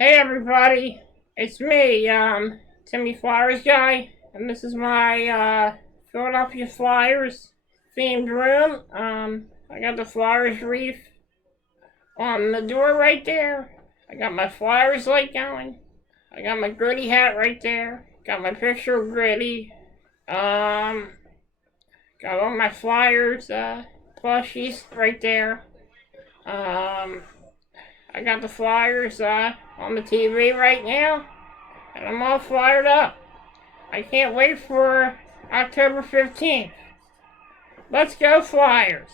Hey everybody, it's me, Timmy Flyerguy, and this is my, Philadelphia Flyers themed room. I got the Flyers wreath on the door right there. I got my Flyers light going. I got my Gritty hat right there. Got my picture of Gritty. Got all my Flyers, plushies right there. I got the Flyers on the TV right now, and I'm all fired up. I can't wait for October 15th. Let's go Flyers!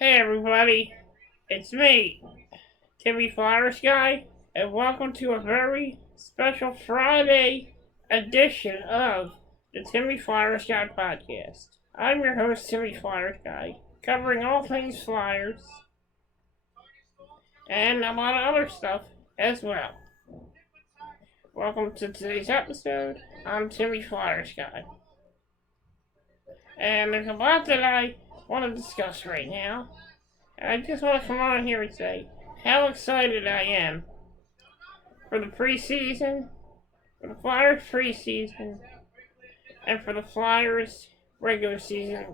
Hey everybody, it's me, Timmy Flyerguy, and welcome to a very special Friday edition of the Timmy Flyerguy podcast. I'm your host, Timmy Flyerguy, covering all things Flyers and a lot of other stuff as well. Welcome to today's episode. I'm Timmy Flyerguy, and there's a lot that I want to discuss right now. And I just want to come on here and say how excited I am for the preseason, for the Flyers preseason, and for the Flyers regular season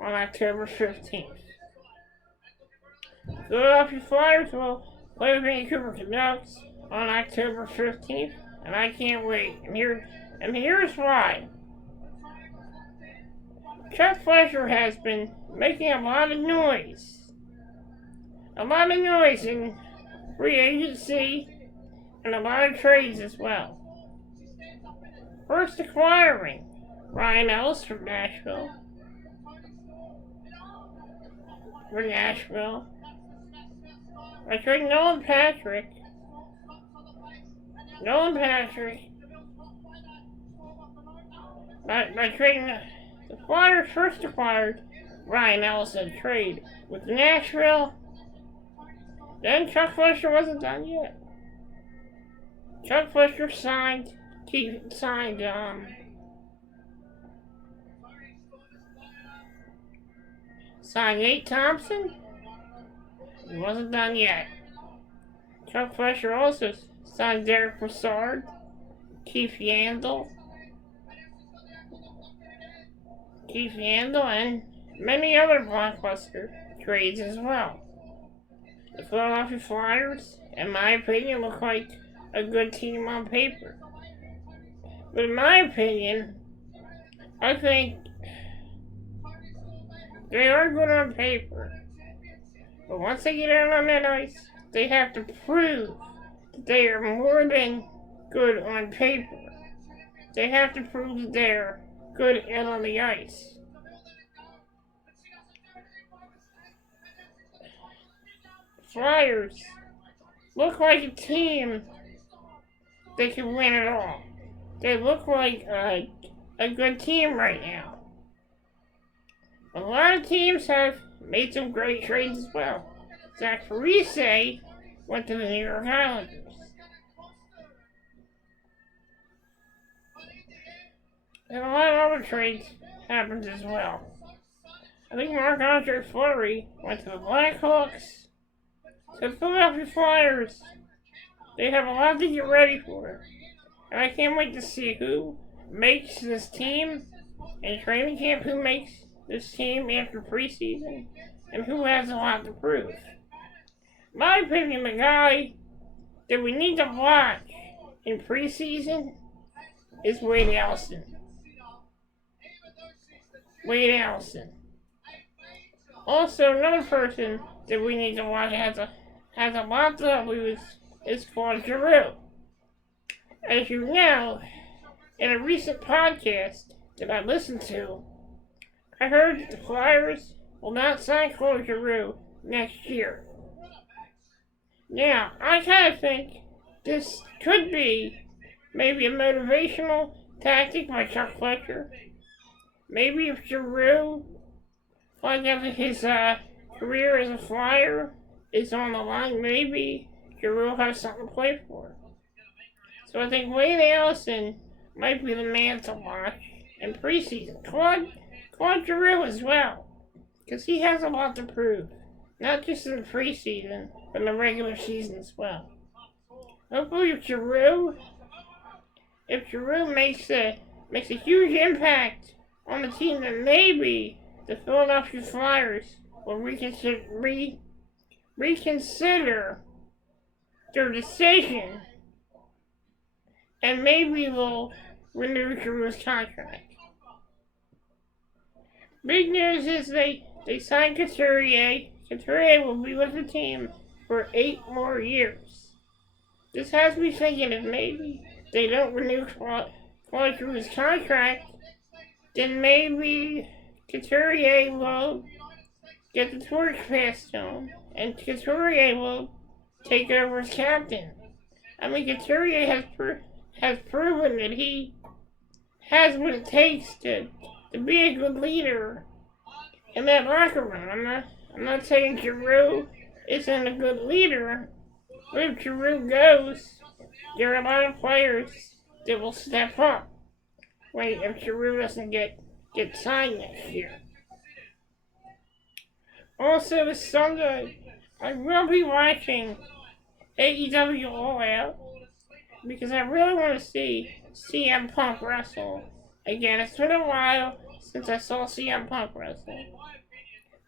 on October 15th. Philadelphia Flyers will play the Vancouver Canucks on October 15th, and I can't wait. And here's why. Chuck Fletcher has been making a lot of noise in free agency and a lot of trades as well. First acquiring Ryan Ellis for Nashville. By trading Nolan Patrick. By trading the Flyers first acquired Ryan Ellis in a trade with Nashville. Then Chuck Fletcher wasn't done yet. Chuck Fletcher signed Nate Thompson. He wasn't done yet. Chuck Fletcher also signed Derek Brassard, Keith Yandel, and many other blockbuster trades as well. The Philadelphia Flyers, in my opinion, look like a good team on paper. But in my opinion, I think they are good on paper. But once they get out on that ice, they have to prove that they are more than good on paper. They have to prove that they are good out on the ice. Flyers look like a team that can win it all. They look like a good team right now. A lot of teams have made some great trades as well. Zach Parise went to the New York Islanders. And a lot of other trades happened as well. I think Marc-Andre Fleury went to the Blackhawks. So the Philadelphia Flyers, they have a lot to get ready for. And I can't wait to see who makes this team in training camp, who makes this team after preseason and who has a lot to prove. In my opinion, the guy that we need to watch in preseason is Wade Allison. Wade Allison. Also, another person that we need to watch has a lot to lose is Claude Giroux. As you know, in a recent podcast that I listened to, I heard that the Flyers will not sign Claude Giroux next year. Now, I kind of think this could be maybe a motivational tactic by Chuck Fletcher. Maybe if Giroux finds out that his career as a Flyer is on the line, maybe Giroux will have something to play for. So I think Wade Allison might be the man to watch in preseason. Claude Giroux as well, because he has a lot to prove. Not just in the preseason, but in the regular season as well. Hopefully if Giroux makes a huge impact on the team, then maybe the Philadelphia Flyers will reconsider their decision and maybe will renew Giroux's contract. Big news is they signed Couturier. Couturier will be with the team for 8 more years. This has me thinking if maybe they don't renew Claude Giroux's contract, then maybe Couturier will get the torch passed to him, and Couturier will take over as captain. I mean, Couturier has proven that he has what it takes to be a good leader in that locker room. I'm not saying Giroux isn't a good leader, but if Giroux goes, there are a lot of players that will step up. Wait, if Giroux doesn't get signed next year. Also this Sunday, I will be watching AEW All Out because I really want to see CM Punk wrestle again. It's been a while since I saw CM Punk wrestle.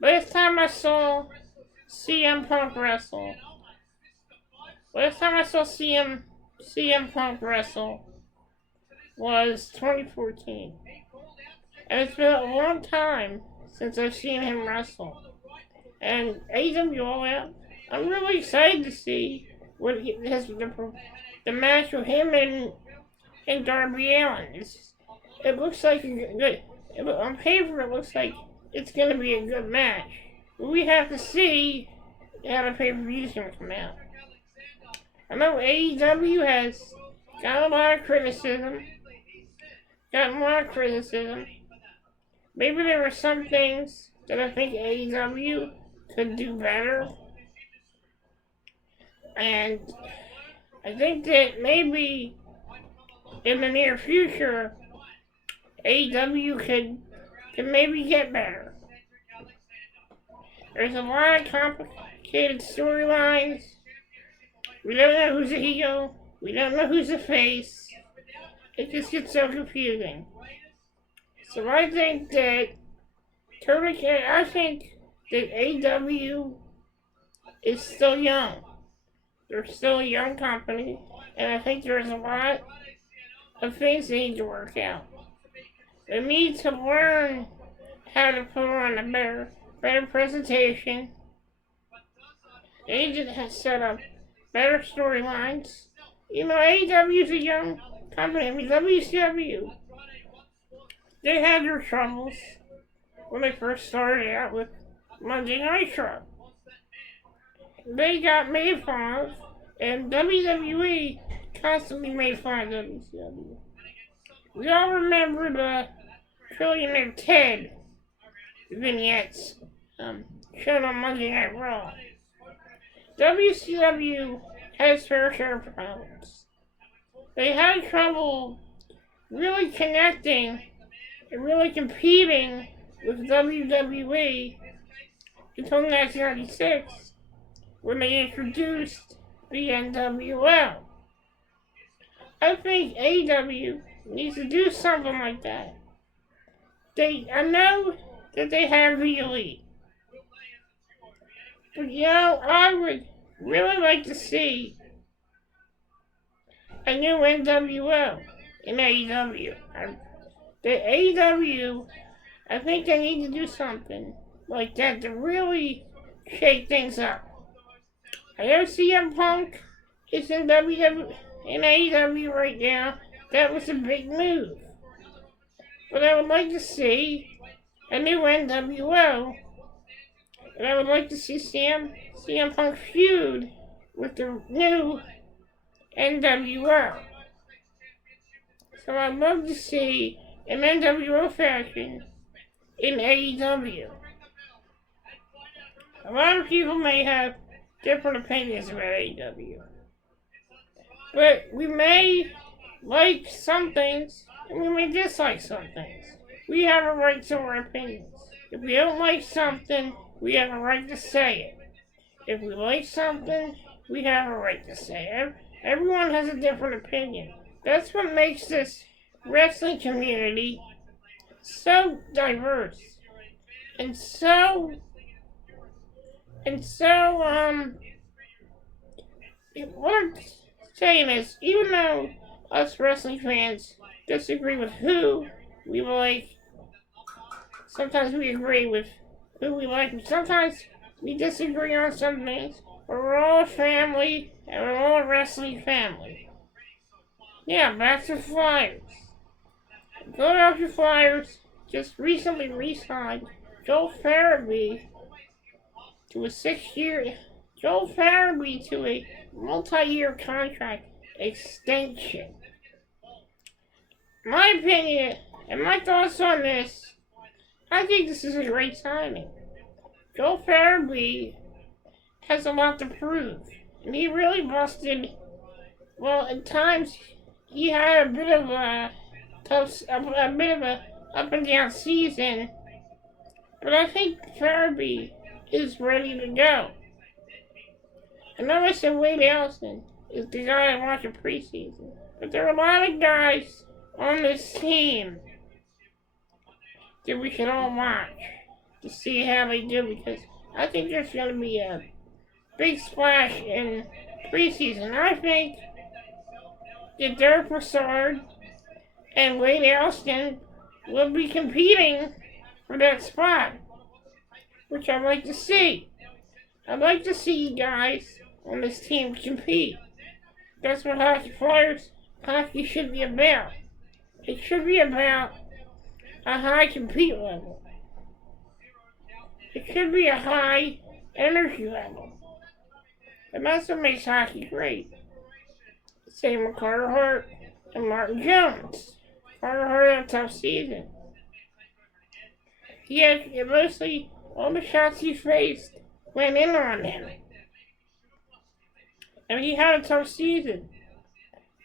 Last time I saw CM Punk wrestle was 2014. And it's been a long time since I've seen him wrestle. And AEW All Out, I'm really excited to see what the match with him and Darby Allin. It looks like on paper it looks like it's going to be a good match. But we have to see how the pay-per-view is going to come out. I know AEW has gotten a lot of criticism. Maybe there were some things that I think AEW could do better. And I think that maybe in the near future, AEW could maybe get better. There's a lot of complicated storylines. We don't know who's a heel. We don't know who's a face. It just gets so confusing. So I think that AEW is still young. They're still a young company, and I think there's a lot of things they need to work out. They need to learn how to put on a better presentation. They need to set up better storylines. You know, AEW is a young company. I mean, WCW, they had their troubles when they first started out with Monday Nitro. They got made fun of, and WWE constantly made fun of WCW. We all remember the Trillionaire Ted vignettes shown on Monday Night Raw. WCW has fair share of problems. They had trouble really connecting and really competing with WWE until 1996 when they introduced the NWO. I think AEW needs to do something like that. I know that they have the elite. But I would really like to see a new NWO in AEW. The AEW, I think they need to do something like that to really shake things up. I know CM Punk is in AEW right now. That was a big move. But I would like to see a new NWO. And I would like to see CM Punk feud with the new NWO. So I'd love to see an NWO faction in AEW. A lot of people may have different opinions about AEW. But we may like some things, and we may dislike some things. We have a right to our opinions. If we don't like something, we have a right to say it. If we like something, we have a right to say it. Everyone has a different opinion. That's what makes this wrestling community so diverse. And what I'm saying is, even though us wrestling fans disagree with who we like, sometimes we agree with who we like, and sometimes we disagree on some things, but we're all a family, and we're all a wrestling family. Yeah, back to Flyers. Philadelphia Flyers just recently re-signed Joel Farabee to a multi-year contract extension. My opinion and my thoughts on this, I think this is a great signing. Joel Farabee has a lot to prove, and he really busted. Well, at times he had a bit of a up and down season, but I think Farabee is ready to go. I know I said Wade Allison is the guy I watch in preseason, but there are a lot of guys on this team that we should all watch to see how they do, because I think there's going to be a big splash in preseason. I think that Derek Brassard and Wade Allison will be competing for that spot, which I'd like to see. I'd like to see guys on this team compete. That's what hockey should be about. It should be about a high compete level. It should be a high energy level. And that's what makes hockey great. Same with Carter Hart and Martin Jones. Carter Hart had a tough season. He had mostly all the shots he faced went in on him. And he had a tough season.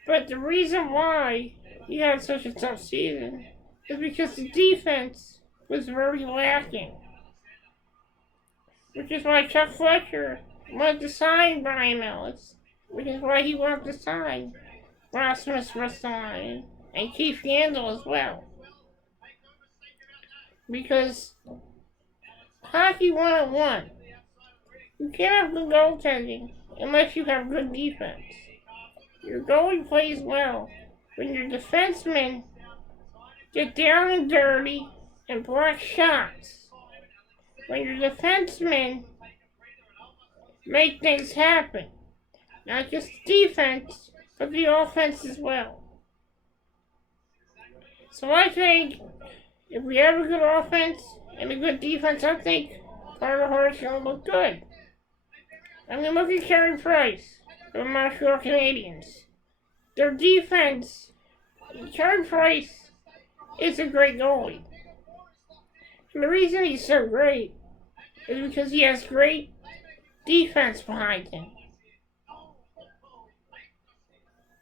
But the reason why he had such a tough season is because the defense was very lacking. Which is why Chuck Fletcher wanted to sign Brian Ellis. Which is why he wanted to sign Rasmus Ristolainen and Keith Yandel as well. Because hockey 101, you can't have good goaltending unless you have good defense. Your goalie plays well when your defensemen get down and dirty and block shots. When your defensemen make things happen. Not just defense, but the offense as well. So I think if we have a good offense and a good defense, I think Carter Hart's going to look good. I mean, look at Carey Price for the Montreal Canadiens. Their defense, Carey Price is a great goalie. And the reason he's so great is because he has great defense behind him.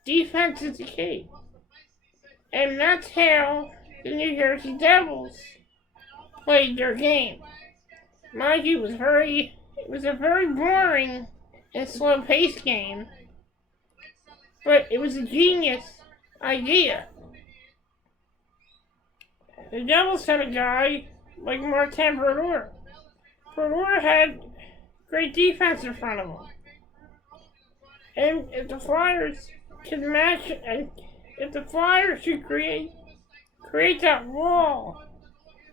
Defense is the key. And that's how the New Jersey Devils played their game. Mind you, it was a very boring and slow-paced game, but it was a genius idea. The Devils had a guy like Martin Brodeur. Brodeur had great defense in front of him. And if the Flyers can match, and if the Flyers should create that wall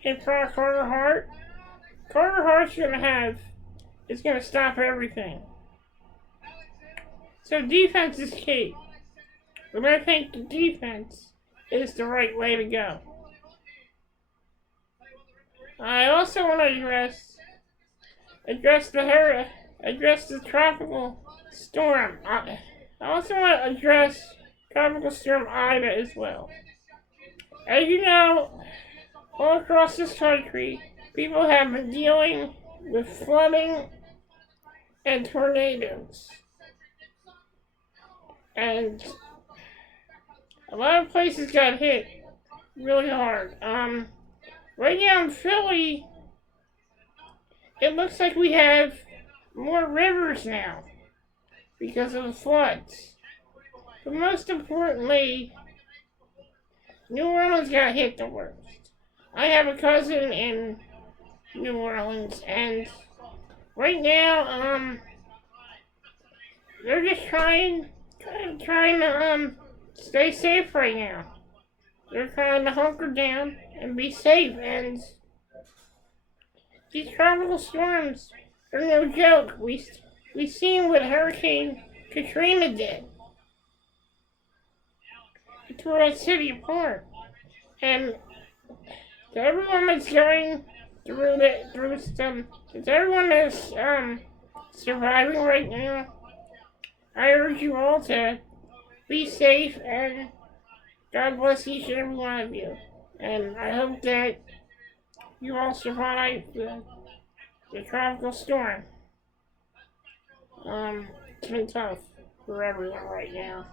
in front of Carter Hart's gonna stop everything. So defense is key. But I think the defense is the right way to go. I also want to address the tropical storm. I also want to address Tropical Storm Ida as well. As you know, all across this country, people have been dealing with flooding and tornadoes. And a lot of places got hit really hard. Right now in Philly, it looks like we have more rivers now because of the floods. But most importantly, New Orleans got hit the worst. I have a cousin in New Orleans, and right now, they're just trying to stay safe right now. They're trying to hunker down and be safe, and these tropical storms are no joke. We seen what Hurricane Katrina did. It tore that city apart. And to everyone that's going through everyone that's surviving right now, I urge you all to be safe, and God bless each and every one of you. And I hope that you all survive the tropical storm. It's been tough for everyone right now.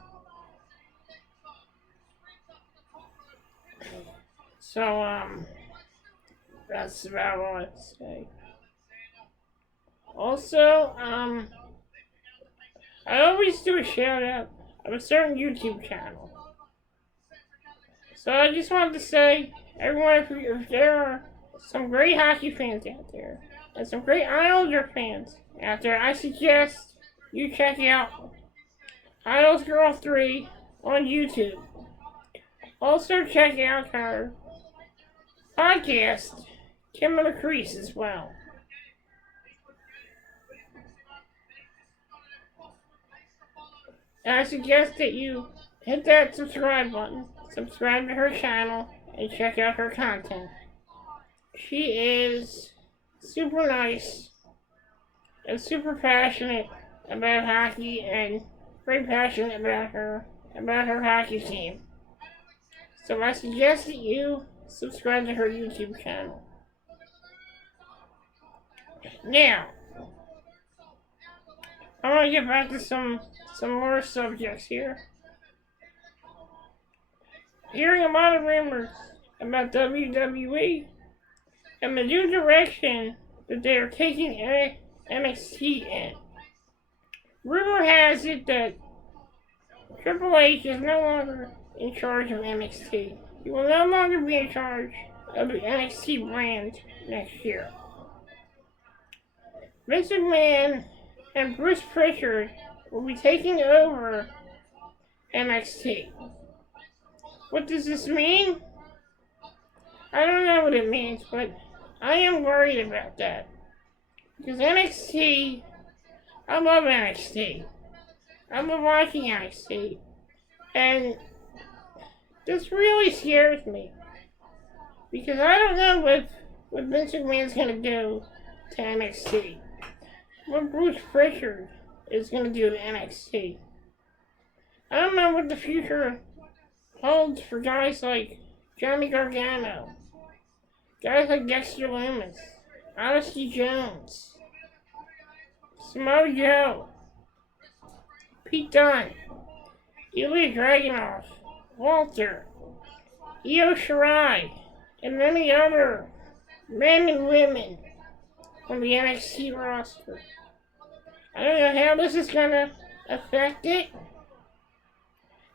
So, that's about all I have to say. Also, I always do a shout out of a certain YouTube channel. So I just wanted to say, everyone, if there are some great hockey fans out there, and some great Islander fans out there, I suggest you check out Idols Girl 3 on YouTube. Also check out her podcast, Kim and the Crease, as well. And I suggest that you hit that subscribe button, subscribe to her channel, and check out her content. She is super nice and super passionate about hockey, and very passionate about her hockey team. So I suggest that you subscribe to her YouTube channel. Now, I want to get back to some more subjects here. Hearing a lot of rumors about WWE and the new direction that they are taking NXT in. Rumor has it that Triple H is no longer in charge of NXT. He will no longer be in charge of the NXT brand next year. Vince McMahon and Bruce Pritchard will be taking over NXT. What does this mean? I don't know what it means, but I am worried about that. Because NXT, I love NXT. I love watching NXT. And this really scares me. Because I don't know what Vince McMahon's going to do to NXT. What Bruce Pritchard is going to do to NXT. I don't know what the future holds for guys like Johnny Gargano, guys like Dexter Lumis, Odyssey Jones, Samoa Joe, Pete Dunne, Ilya Dragunov, Walter, Io Shirai, and many other men and women on the NXT roster. I don't know how this is gonna affect it.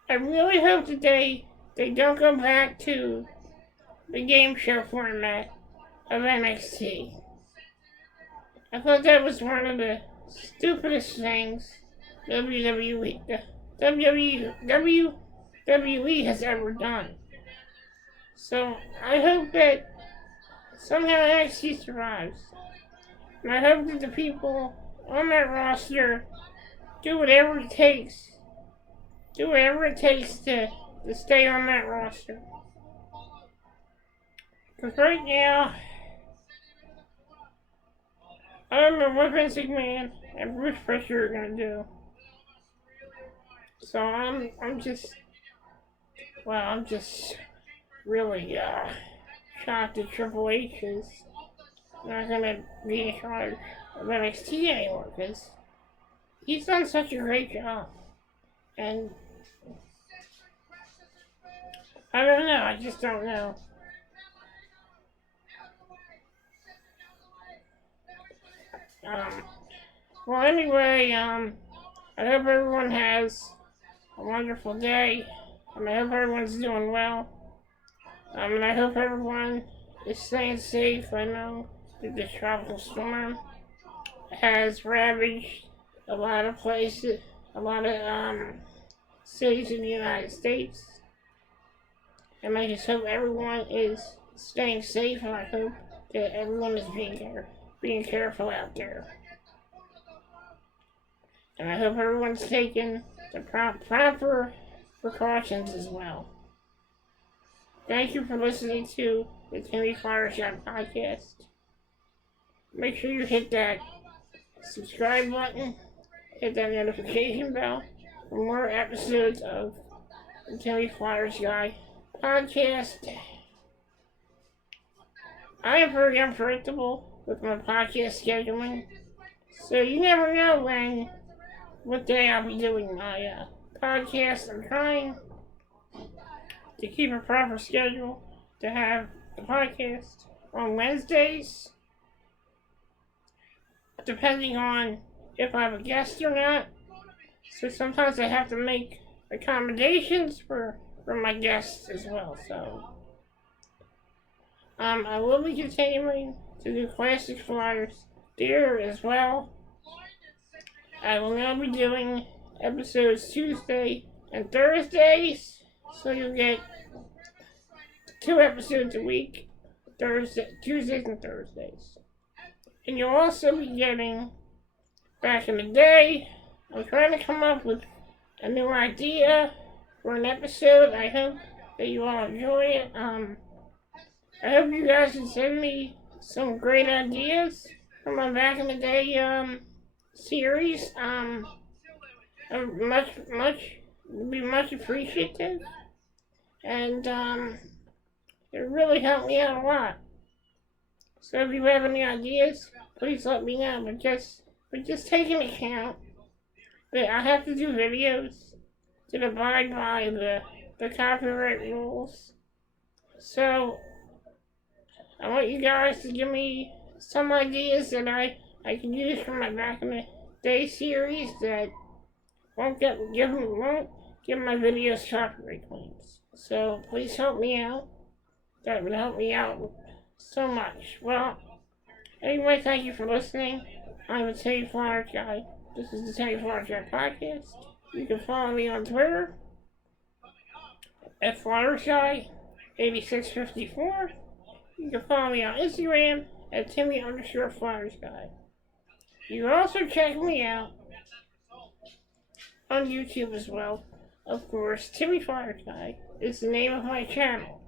I really hope that they don't go back to the game show format of NXT. I thought that was one of the stupidest things WWE has ever done. So I hope that somehow NXT survives. And I hope that the people on that roster do whatever it takes. Do whatever it takes to stay on that roster. Because right now, I don't know what Vince McMahon and Bruce Prichard are gonna do. So I'm just really shocked that Triple H is not gonna be in charge of NXT anymore, because he's done such a great job. And I don't know, I just don't know. Well, anyway, I hope everyone has a wonderful day, and I hope everyone's doing well. And I hope everyone is staying safe. I know that the tropical storm has ravaged a lot of places, a lot of cities in the United States. And I just hope everyone is staying safe, and I hope that everyone is being careful out there. And I hope everyone's taking the proper precautions as well. Thank you for listening to the Timmy Flyerguy podcast. Make sure you hit that subscribe button, hit that notification bell for more episodes of the Timmy Flyerguy podcast. I am very unpredictable with my podcast scheduling, so you never know what day I'll be doing my podcast. I'm trying to keep a proper schedule to have the podcast on Wednesdays, depending on if I have a guest or not. So sometimes I have to make accommodations for my guests as well. So I will be continuing to do classic flyers there as well. I will now be doing episodes Tuesday and Thursdays, so you'll get 2 episodes a week, Tuesdays and Thursdays. And you'll also be getting, back in the day, I'm trying to come up with a new idea for an episode. I hope that you all enjoy it. I hope you guys can send me some great ideas from my back in the day series. Would be much appreciated, and it really helped me out a lot. So if you have any ideas, please let me know. But just take into account that I have to do videos to abide by the copyright rules. So I want you guys to give me some ideas that I can use from my back in the day series that won't give my videos copyright claims. So please help me out. That would help me out so much. Well, anyway, thank you for listening. I'm the Timmy Flyerguy. This is the Timmy Flyerguy podcast. You can follow me on Twitter at Flyerguy8654. You can follow me on Instagram at Timmy_Flyerguy. You can also check me out on YouTube as well. Of course, Timmy Flyerguy is the name of my channel.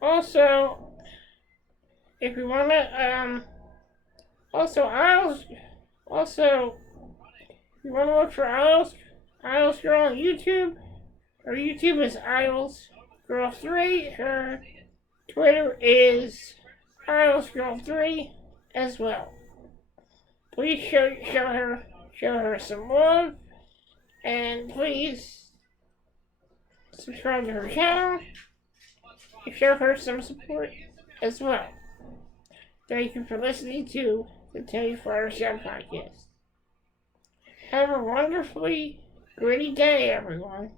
Also, if you wanna, if you wanna look for Isles Girl on YouTube, her YouTube is Isles Girl 3. Her Twitter is Isles Girl 3 as well. Please show her some love, and please subscribe to her channel and show her some support as well. Thank you for listening to the Timmy Flyerguy podcast. Have a wonderfully gritty day, everyone.